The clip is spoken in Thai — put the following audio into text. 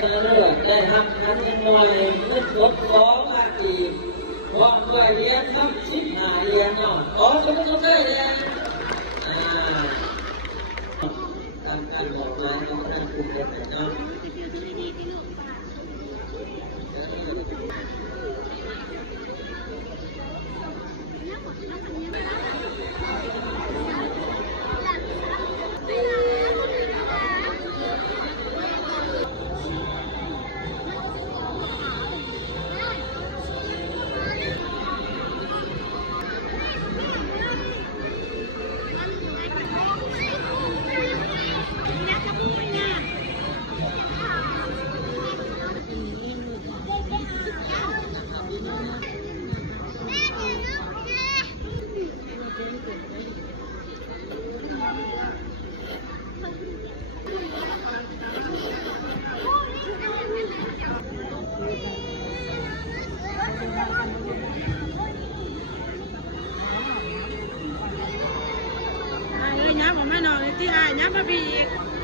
ได้ทำนั้นยังหน่อยนึกลด2 นาทีว่างด้วยเรียนครับ15 เรียนเนาะจะไม่ต้องได้เลยทำการบอกไว้ก็ได้คุยกันไปเนาะย้ำผมไม่นอนเลยที่อายย้ำมาพี่อีก